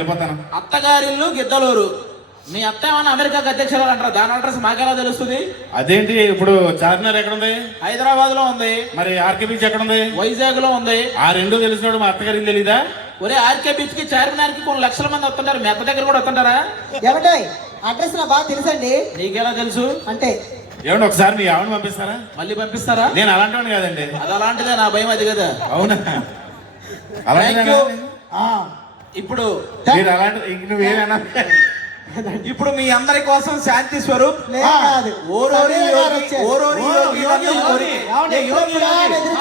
అత్తగారిల్లు గిద్దలూరు. మీ అత్త ఏమన్నా అమెరికాకి అధ్యక్షురాలు అంటారు, దాని అడ్రస్ మాకెలా తెలుస్తుంది? అదేంటి ఇప్పుడు చార్మినార్ ఎక్కడ ఉంది? హైదరాబాద్ లో ఉంది. మరి ఆర్కే బీచ్ ఎక్కడ ఉంది? వైజాగ్ లో ఉంది. ఆ రెండు తెలిసినోడు మా అత్తగారికి తెలీదా? ఒరే, ఆర్కే బీచ్ కి చార్మినార్ కి కొన్ని లక్షల మంది వస్తుంటారు, మీ అత్త దగ్గర కూడా వస్తుంటారా? ఏమంటే అడ్రస్ నా బాగా తెలుసండి. నీకెలా తెలుసు అంటే ఏమండి ఒకసారి మీ ఆవిడ పంపిస్తారా? మళ్ళీ పంపిస్తారా? నేను అలాంటి కాదండి. అది అలాంటిదే, నా భయం అది కదా. అవునా? ఇప్పుడు నువ్వేనా? ఇప్పుడు మీ అందరి కోసం శాంతి స్వరూప్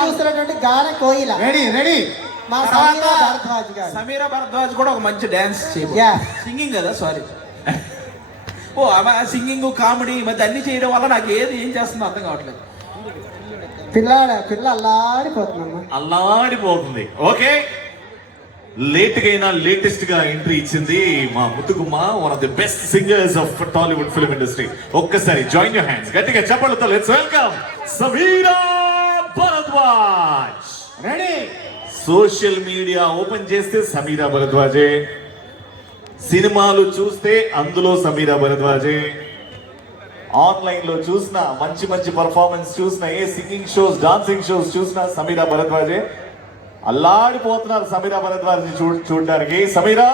చూస్తున్నటువంటి గాన కోయిల మా సమీరా భరద్వాజ్ కూడా ఒక మంచి డాన్స్ సింగింగ్ కదా, సారీ. ఓ సింగింగ్ కామెడీ మధ్య అన్ని చేయడం వల్ల నాకు ఏం చేస్తుందో అర్థం కావట్లేదు. పిల్ల అల్లాడిపోతుంది. ఓకే, లేట్ గైనా లేటెస్ట్ గా ఎంట్రీ ఇచ్చింది మా ముత్తుకుమ్మ, one of the best singers of Tollywood film industry. ఒక్కసారి జాయిన్ యువర్ హ్యాండ్స్ గట్టిగా చెప్పలతో let's welcome Sameera Bharadwaj. Ready? Social media open చేస్తే సమీరా భరద్వాజే, సినిమాలు చూస్తే అందులో సమీరా భరద్వాజే, ఆన్లైన్ లో చూసిన మంచి మంచి పర్ఫార్మెన్స్ చూసిన, ఏ సింగింగ్ షోస్ డాన్సింగ్ షోస్ చూసిన సమీరా భరద్వాజే. అల్లాడిపోతున్నారు సమీరా భరద్వాజ్ చూడడానికి. Sameera,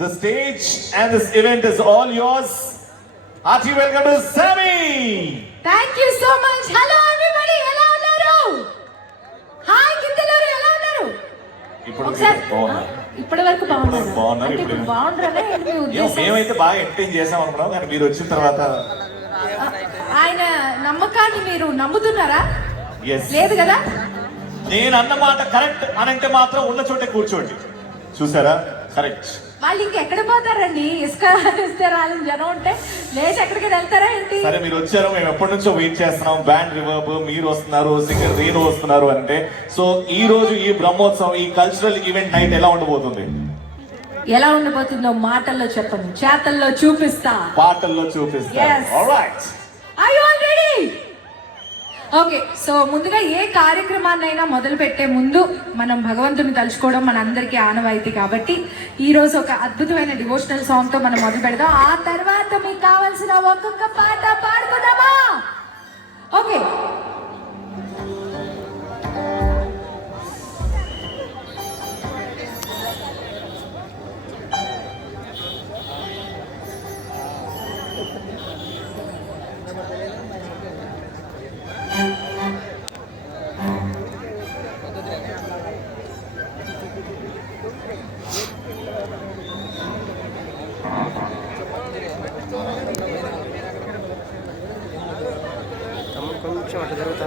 the stage and this event is all yours. Hearty welcome to Sami. Thank you so much. Hello everybody, ఎలా ఉన్నారు? హాయ్ గిద్దలూరు, ఎలా ఉన్నారు? ఇప్పటి వరకు బాగున్నారు. ఇప్పుడు బాగుంటారనే మీ ఉద్దేశం? మేమైతే బాగా ఎంటర్టైన్ చేసాం అనుకున్నాం, కానీ మీరు వచ్చిన తర్వాత ఆయన నమ్మకాన్ని మీరు నమ్ముతున్నారా? లేదు కదా. నేను అన్నమాట కరెక్ట్ అనంటే మాత్రం ఉన్న చోటే కూర్చోండి. చూసారా? కరెక్ట్. వాళ్ళు ఇంకెక్కడ పోతారండి? ఇసుక రాలని జనం ఉంటే లేచి ఎక్కడికి వెళ్తారా ఏంటి? సరే, మీరు వచ్చారు, మేము ఎప్పటి నుంచో వెయిట్ చేస్తున్నాం. బ్యాండ్ రివర్బ్, మీరు వస్తున్నారు, సింగర్ రేణు వస్తున్నారు అంటే. సో ఈ రోజు ఈ బ్రహ్మోత్సవం, ఈ కల్చరల్ ఈవెంట్ నైట్ ఎలా ఉండబోతుంది? ఎలా ఉండబోతుందో మాటల్లో చెప్పను, చేతల్లో చూపిస్తా, పాటల్లో చూపిస్తా. Alright, are you all ready? Okay, so ముందుగా ఏ కార్యక్రమాన్నైనా మొదలు పెట్టే ముందు మనం భగవంతుని తలుచుకోవడం మన అందరికీ ఆనవాయితీ. కాబట్టి ఈరోజు ఒక అద్భుతమైన డివోషనల్ సాంగ్తో మనం మొదలు పెడదాం. ఆ తర్వాత మీకు కావాల్సిన ఒక్కొక్క పాట పాడుకుందామా? ఓకే. కొంచెం అట్లా జరుగుతా.